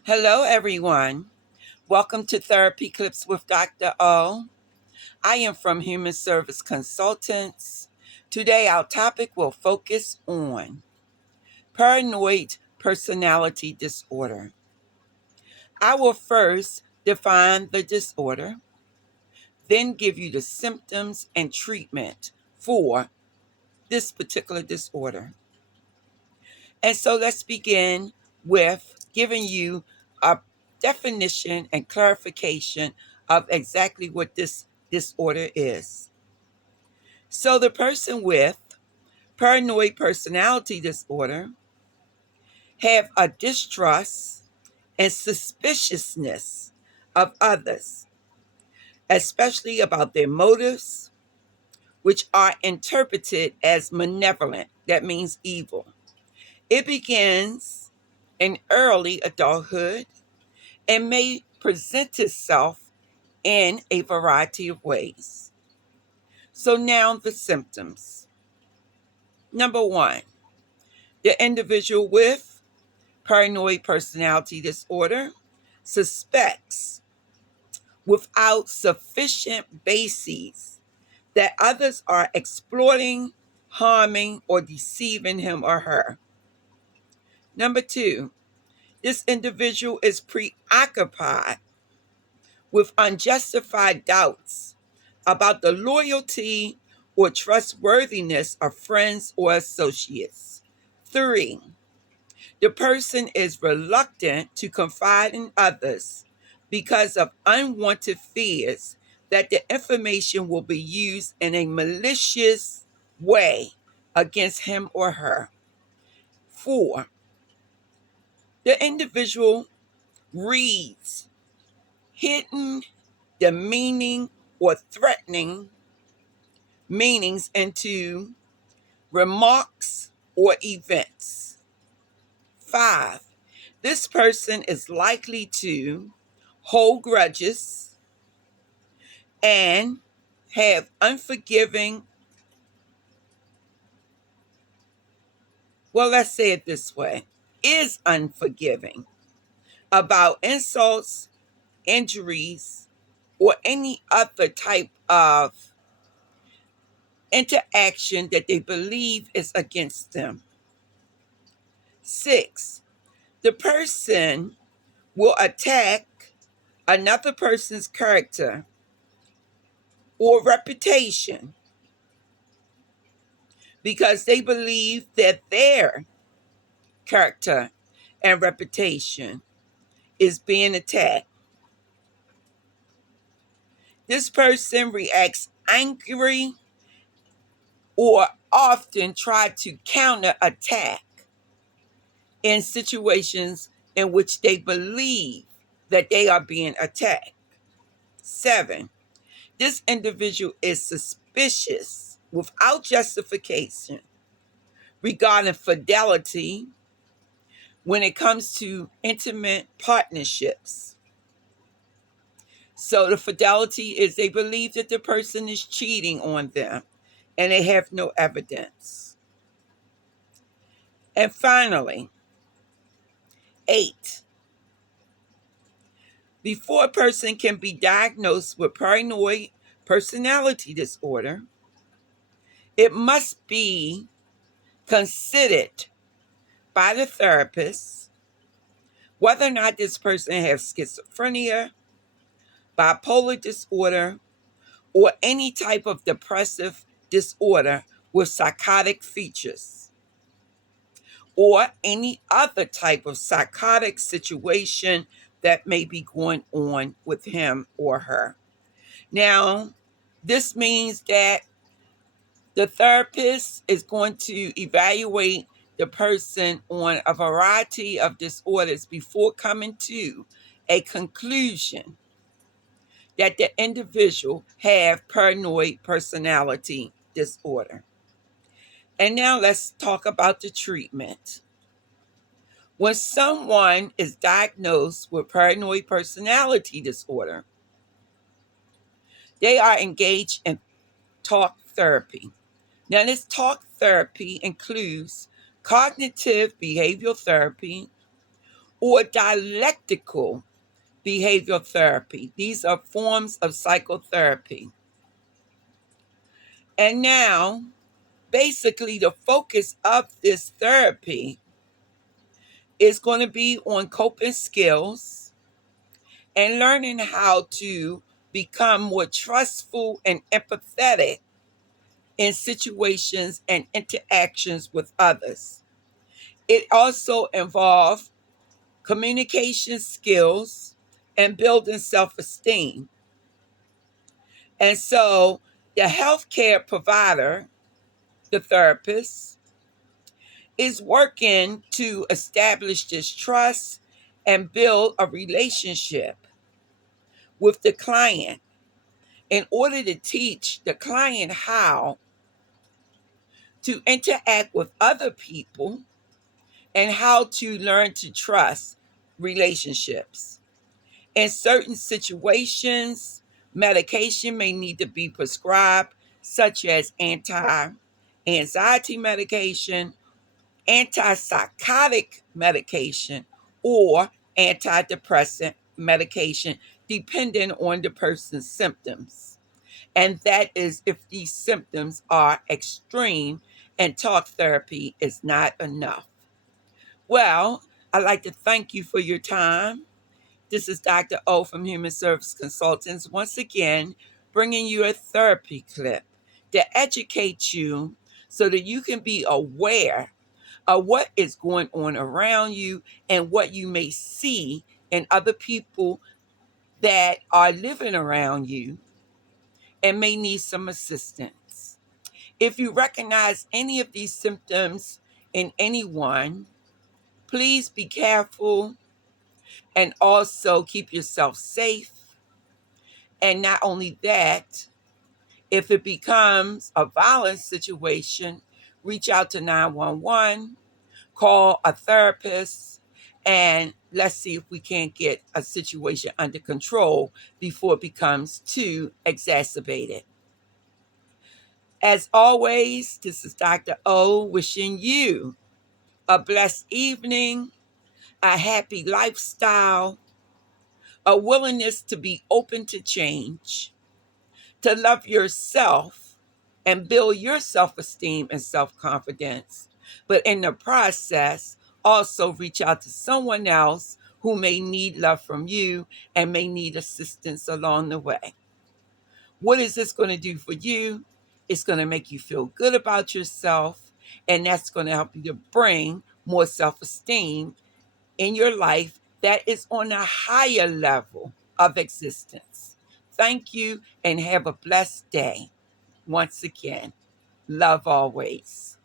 Hello, everyone. Welcome to Therapy Clips with Dr. O. I am from Human Service Consultants. Today, our topic will focus on paranoid personality disorder. I will first define the disorder, then give you the symptoms and treatment for this particular disorder. And so let's begin with giving you a definition and clarification of exactly what this disorder is. So, the person with paranoid personality disorder have a distrust and suspiciousness of others, especially about their motives, which are interpreted as malevolent. That means evil. It begins in early adulthood and may present itself in a variety of ways. So, now the symptoms. Number one, the individual with paranoid personality disorder suspects, without sufficient bases, that others are exploiting, harming, or deceiving him or her. Number two, this individual is preoccupied with unjustified doubts about the loyalty or trustworthiness of friends or associates. Three, the person is reluctant to confide in others because of unwanted fears that the information will be used in a malicious way against him or her. Four, the individual reads hidden, demeaning, or threatening meanings into remarks or events. Five, this person is likely to hold grudges and have unforgiving, well, let's say it this way, is unforgiving about insults, injuries, or any other type of interaction that they believe is against them. Six, the person will attack another person's character or reputation because they believe that their character and reputation is being attacked. This person reacts angry or often try to counterattack in situations in which they believe that they are being attacked. Seven, this individual is suspicious without justification regarding fidelity when it comes to intimate partnerships. So the fidelity is they believe that the person is cheating on them and they have no evidence. And finally, eight, before a person can be diagnosed with paranoid personality disorder, it must be considered by the therapist whether or not this person has schizophrenia, bipolar disorder, or any type of depressive disorder with psychotic features, or any other type of psychotic situation that may be going on with him or her. Now, this means that the therapist is going to evaluate the person on a variety of disorders before coming to a conclusion that the individual have paranoid personality disorder. And now let's talk about the treatment. When someone is diagnosed with paranoid personality disorder, they are engaged in talk therapy. Now, this talk therapy includes cognitive behavioral therapy or dialectical behavioral therapy. These are forms of psychotherapy. And now, basically, the focus of this therapy is going to be on coping skills and learning how to become more trustful and empathetic in situations and interactions with others. It also involves communication skills and building self esteem. And so the healthcare provider, the therapist, is working to establish this trust and build a relationship with the client in order to teach the client how to interact with other people and how to learn to trust relationships. In certain situations, medication may need to be prescribed, such as anti anxiety medication, antipsychotic medication, or antidepressant medication, depending on the person's symptoms. And that is if these symptoms are extreme and talk therapy is not enough. Well, I'd like to thank you for your time. This is Dr. O from Human Service Consultants, once again, bringing you a therapy clip to educate you so that you can be aware of what is going on around you and what you may see in other people that are living around you and may need some assistance. If you recognize any of these symptoms in anyone, please be careful and also keep yourself safe. And not only that, if it becomes a violent situation, reach out to 911, call a therapist, and let's see if we can't get a situation under control before it becomes too exacerbated. As always, this is Dr. O wishing you a blessed evening, a happy lifestyle, a willingness to be open to change, to love yourself and build your self esteem and self confidence. But in the process, also reach out to someone else who may need love from you and may need assistance along the way. What is this going to do for you? It's going to make you feel good about yourself, and that's going to help you to bring more self esteem in your life that is on a higher level of existence. Thank you and have a blessed day. Once again, love always.